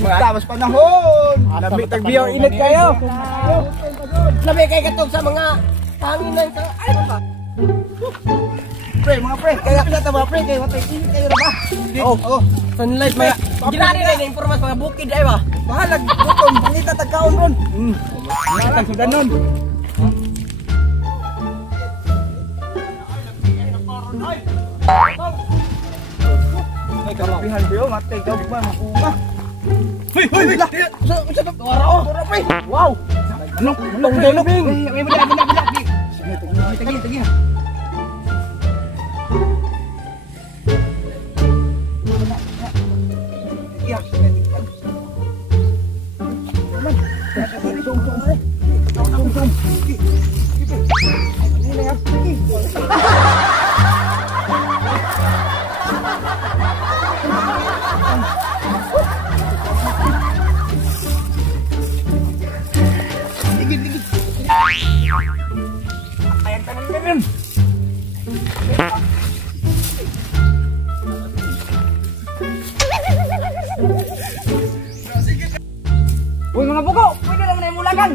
Kita mas panahon. Labi tagbiyaw init kayo. Labi kay katog sa mga tanginan ka. Ay ba? Pre, mga pre, kaya kita mga pre, kaya watay init kayo na ba? Oh, Sunlight mga. Ginani na informas mga bukid ay ba? bahalag bukon, pangita tagkaon ron. Matang sudan nun. Ay, karapihan ko yun, matay ka ba, makunga. Hoy! Sa tuwara o! Tuwara pre! Wow! Anong? Tulog! May bala! Sige, tagi. Uy mga buko, pwede naman ay mulagan.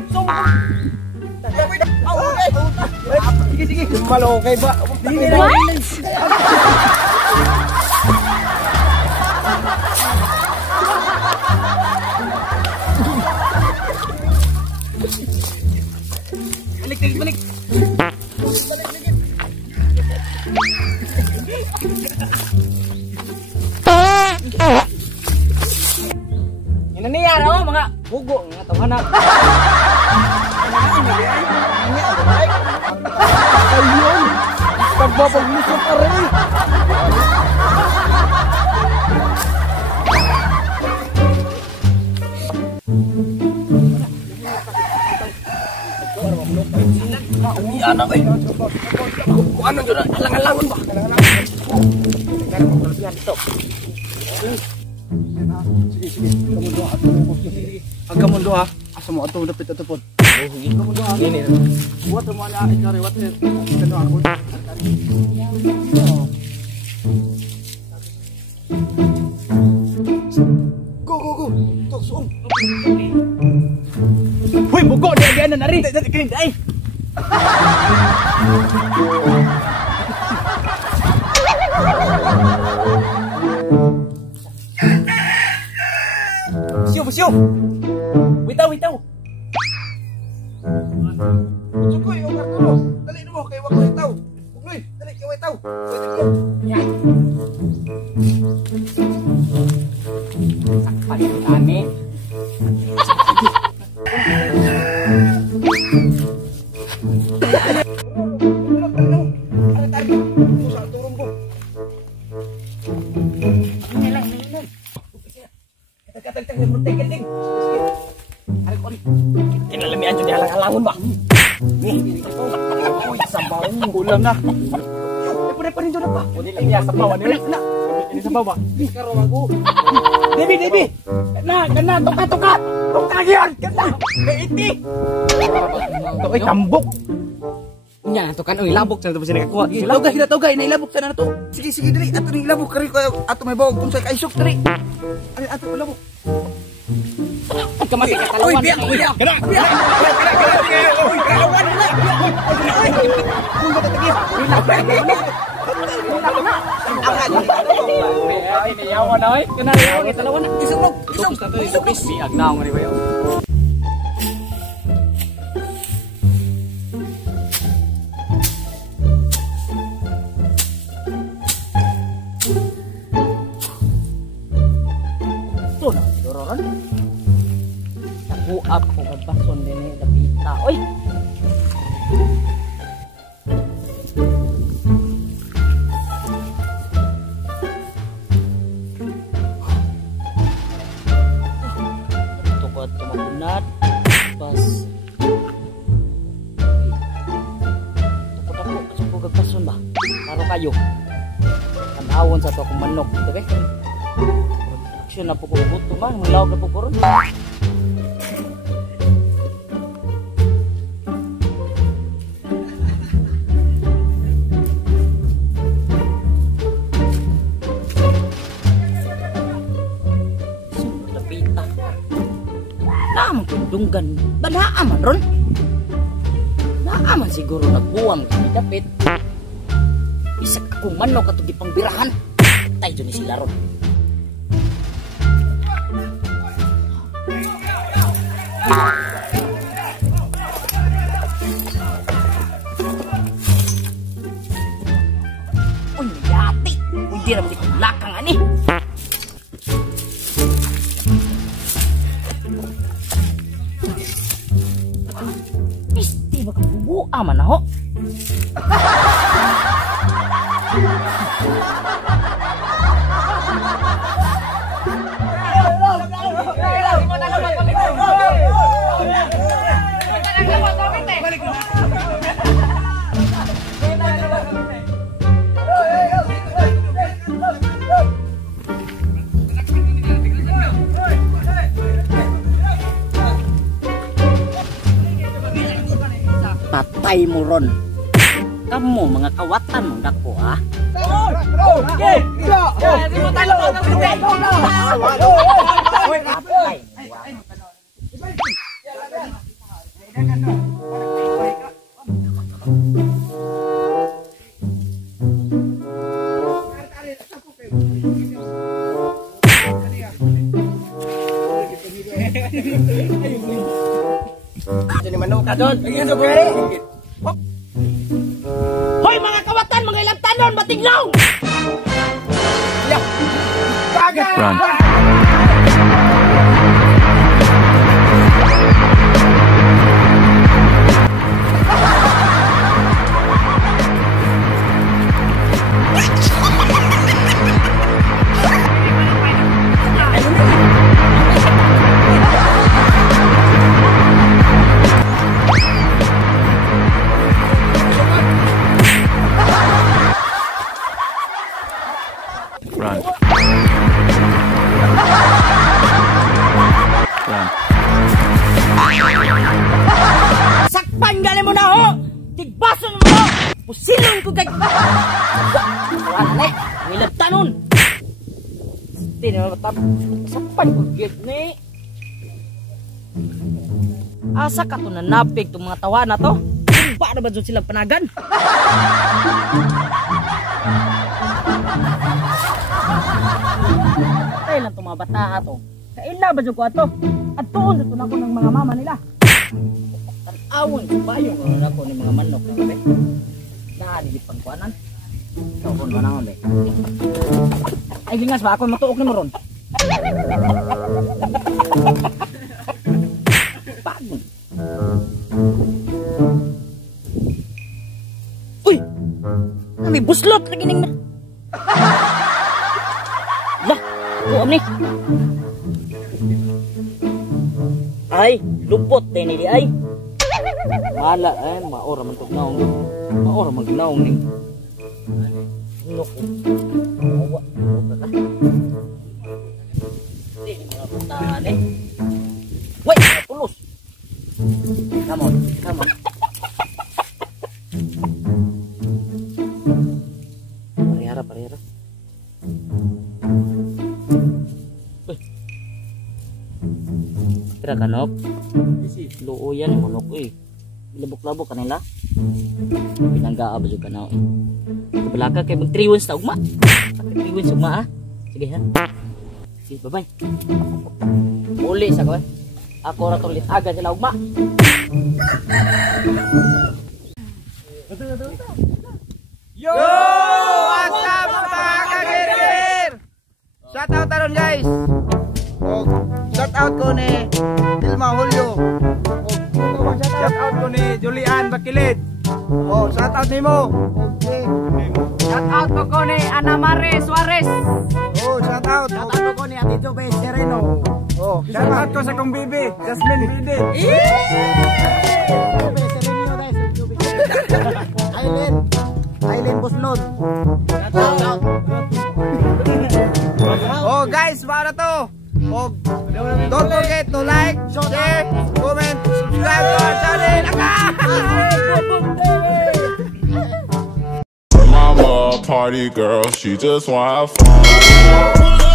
Sige. Malo, okay ba? Balik. Ini nih ya, mga bugo, mga tawhana. Ayun! Pagbabaglusok ka rin! Ano ba? Ano yun? Alang-alangon ba? Sige. Agak mundo ha. Asa mo ato dapit ato pod. Ini. Buat mo na ikare wat kano ako. Go. Tok suong. Hoy, buko dia na nari. Kini dai. Siu. Witaw. Cukoy, ogar dulu. Dali mo kay wak witaw. Uy, dali kay witaw. Ya. Sakpan kami. Kinalami aja di alang-alangun ba? Nih, sabaw Ulam na. pa rin doon pa. Hindi lang niya sabaw ano na. Ini sabaw ba? Di karo ako. Debi. Kana tuka. Tuka yan. Kana. Iti. Oy, tambok. Nya to kan labok sa tapos nakakuha. Tawgay, nailabok ta na to. Sige dali, ato ni ilabok kari ko ato may bawog kung sa kaisok dali. Ay, ato ko labok. Kamati ka talawan. Oy, kana. Yawan na oy. Kana yawan talawan. Isog. Biag na ngani bayo. Dororan. Buap ko magpason din eh dapita. Oy. Tukot tumagunat. Pas. Tukot ako kasi ko gagpason ba? Karo kayo. Kanawon sa to akong manok, diba? Action na po ko buto ba? Mulaw ka po ko ron. Lapita. Naman kundunggan, banaaman ron. Naaman siguro nagbuwang kami dapit. Isa akong manok at di pangbirahan. Tay dyan sila ron. Uy, yati. Hindi naman di paglakang ani. Pisti ba kang bubuha man ako? Patay mo ron. Kamu mga kawatan mong dako ha. Jadi manok ka doon. Hoy mga kawatan, mga ilang tanon, batiglaw! Run. Run. Run. Sakpan gali mo na ho! Tigbason mo ho! Pusilon ko kay... Wala na eh! Ang ilang tanon! Hindi na matap... Sakpan ko git ni... Asa ka to nanapig itong mga tawa na to? Paano ba dyan silang panagan? Kailan itong mga bata to? Kailan ba dyan ko ato? At doon dito na ko ng mga mama nila. Tan-awon ko ba yung ako ng mga manok na kape? Nahaligit pang kuanan. Tawon ba naman be? Ay lingas ba ako matuok ni mo ron? Pagod. Uy! May buslot lagi ning na. Lah, buam ni. Ay, lupot din ni ay. Mala ay maora man tug naong. Maora man ginaong ning. Loko. Awa. Di mga putaan eh. Wait, tulus. Come on, come on. Parehara. Kira kanok. Luo yan yung manok eh. Labok-labok kanila. Pinanggaa ba juga na eh. Kabala ka kay mag-3-1 ta ugma. Mag-3-1 ugma ha. Sige ha. Sige, bye-bye. Uli sa ko. Ako ra to ulit aga sila ugma. Yo! What's up mga kagirir? Shout out taron guys. Shout out ko ni Dilma Julio. Shout out ko ni Julian Bakilid. Shout out nimo. Okay. Shout out ko ni Ana Mare Suarez. Shout out. Shout out ko ni Atito Bay Sereno. Shout out ko sa kong bibi, Jasmine Bidit. Aileen Busnod. Guys, para to. Don't forget to like, share, comment, subscribe to our channel. Mama, party girl, she just want fun.